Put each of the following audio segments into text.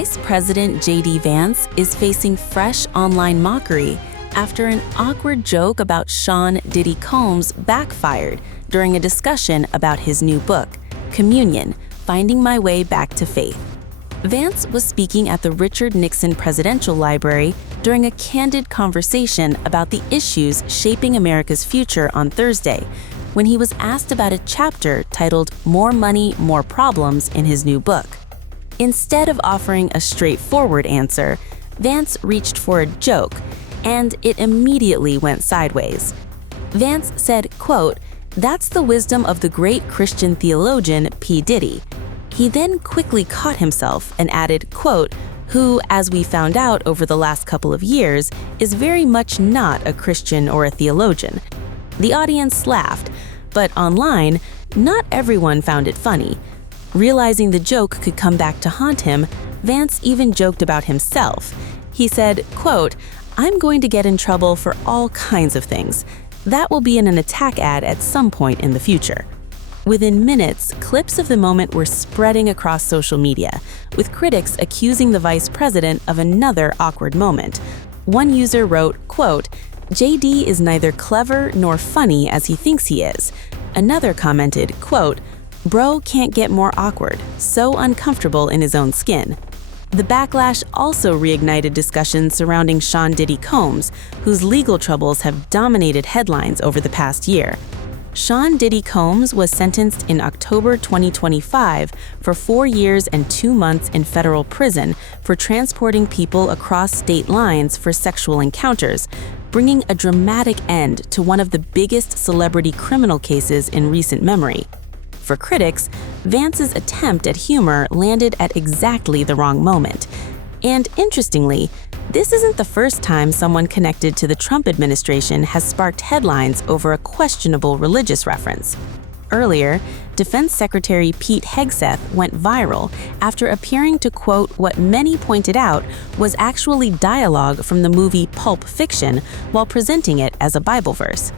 Vice President J.D. Vance is facing fresh online mockery after an awkward joke about Sean Diddy Combs backfired during a discussion about his new book, Communion: Finding My Way Back to Faith. Vance was speaking at the Richard Nixon Presidential Library during a candid conversation about the issues shaping America's future on Thursday, when he was asked about a chapter titled More Money, More Problems in his new book. Instead of offering a straightforward answer, Vance reached for a joke, and it immediately went sideways. Vance said, quote, "That's the wisdom of the great Christian theologian P. Diddy." He then quickly caught himself and added, quote, "who, as we found out over the last couple of years, is very much not a Christian or a theologian." The audience laughed, but online, not everyone found it funny. Realizing the joke could come back to haunt him, Vance even joked about himself. He said, quote, "I'm going to get in trouble for all kinds of things. That will be in an attack ad at some point in the future." Within minutes, clips of the moment were spreading across social media, with critics accusing the vice president of another awkward moment. One user wrote, quote, "JD is neither clever nor funny as he thinks he is." Another commented, quote, "Bro can't get more awkward, so uncomfortable in his own skin." The backlash also reignited discussions surrounding Sean Diddy Combs, whose legal troubles have dominated headlines over the past year. Sean Diddy Combs was sentenced in October 2025 for 4 years and 2 months in federal prison for transporting people across state lines for sexual encounters, bringing a dramatic end to one of the biggest celebrity criminal cases in recent memory. For critics, Vance's attempt at humor landed at exactly the wrong moment. And interestingly, this isn't the first time someone connected to the Trump administration has sparked headlines over a questionable religious reference. Earlier, Defense Secretary Pete Hegseth went viral after appearing to quote what many pointed out was actually dialogue from the movie Pulp Fiction while presenting it as a Bible verse.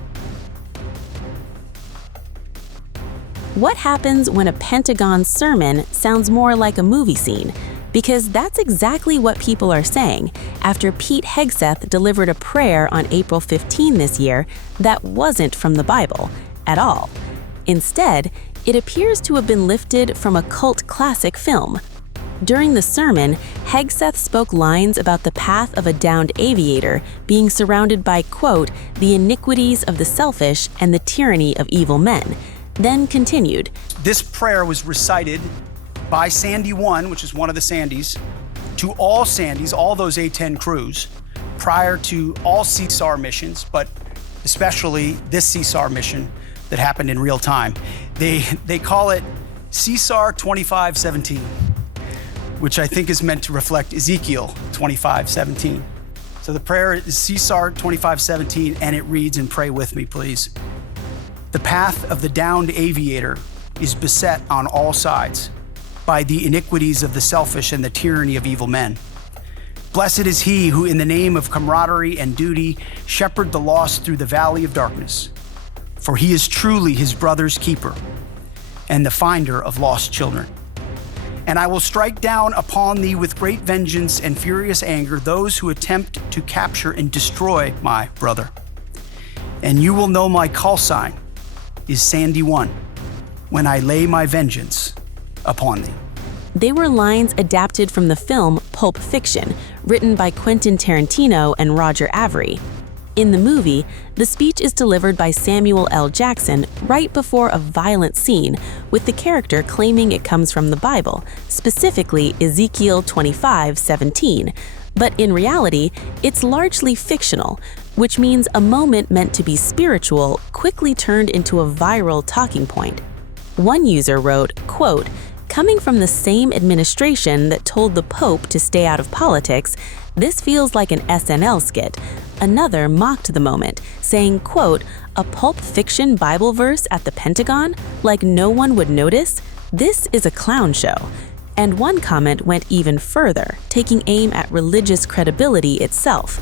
What happens when a Pentagon sermon sounds more like a movie scene? Because that's exactly what people are saying after Pete Hegseth delivered a prayer on April 15 this year that wasn't from the Bible at all. Instead, it appears to have been lifted from a cult classic film. During the sermon, Hegseth spoke lines about the path of a downed aviator being surrounded by, quote, "the iniquities of the selfish and the tyranny of evil men," then continued, "This prayer was recited by Sandy 1, which is one of the Sandys, to all Sandys, all those A-10 crews, prior to all CSAR missions, but especially this CSAR mission that happened in real time. They call it CSAR 2517, which I think is meant to reflect Ezekiel 2517. So the prayer is CSAR 2517, and it reads, and pray with me, please. The path of the downed aviator is beset on all sides by the iniquities of the selfish and the tyranny of evil men. Blessed is he who, in the name of camaraderie and duty, shepherd the lost through the valley of darkness. For he is truly his brother's keeper and the finder of lost children. And I will strike down upon thee with great vengeance and furious anger those who attempt to capture and destroy my brother. And you will know my call sign is Sandy 1, when I lay my vengeance upon thee." They were lines adapted from the film Pulp Fiction, written by Quentin Tarantino and Roger Avary. In the movie, the speech is delivered by Samuel L. Jackson right before a violent scene, with the character claiming it comes from the Bible, specifically Ezekiel 25:17. But in reality, it's largely fictional, which means a moment meant to be spiritual quickly turned into a viral talking point. One user wrote, quote, "Coming from the same administration that told the Pope to stay out of politics, this feels like an SNL skit." Another mocked the moment, saying, quote, "A Pulp Fiction Bible verse at the Pentagon? Like no one would notice? This is a clown show." And one comment went even further, taking aim at religious credibility itself.